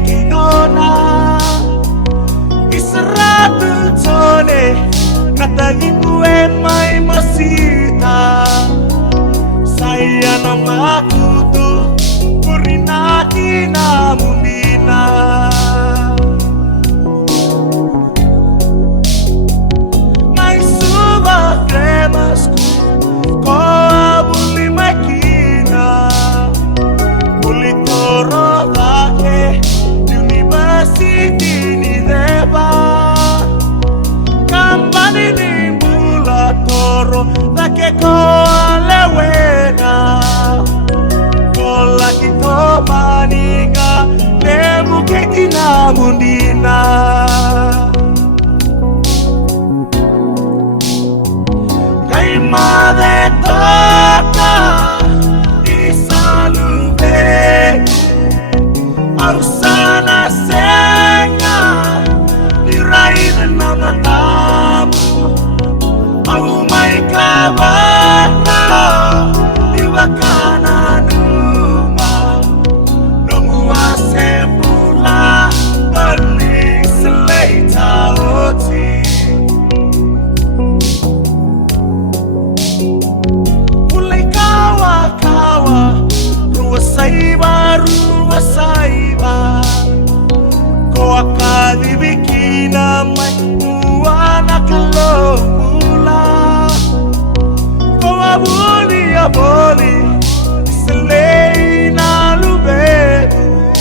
kinona Isratu tone Natagin gue mai masita Saya nama kutu Purinaki namundina Mai suba kremasku Koa buli makina Buli toro dake University ni deba Kampani ni bula toro Dake koa lewena Kola kito maninga Nemu ketina mundina Madre toca y salve Ausana senga Di raíz nama tamu Au mai kabana Di wakana numa Nomua sepula Balik seleta oti Ruwasaiba Ko akadibikina mai Uwana kalomula Ko aboli Selei na lubedu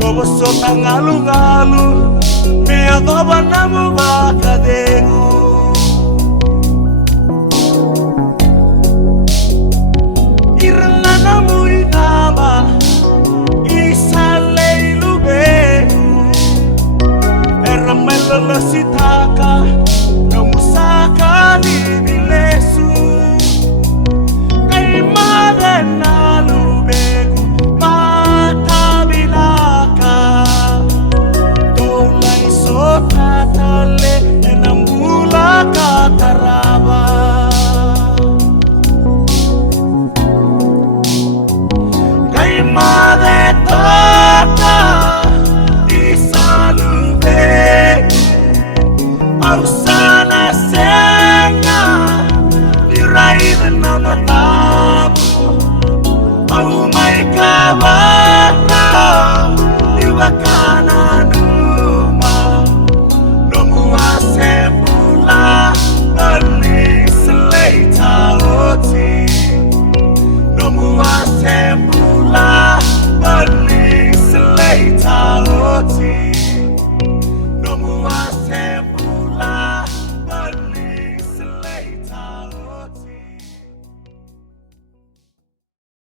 Ko bosota ngalu-ngalu Me adoba namu bakadegu Sitaka Namusaka ni bilesu Kay magana lubegu Mata binaka Dolay sota tale Enambula kataraba Kay madre tota Ausana senga Di raíz nama tamu Au mai kabar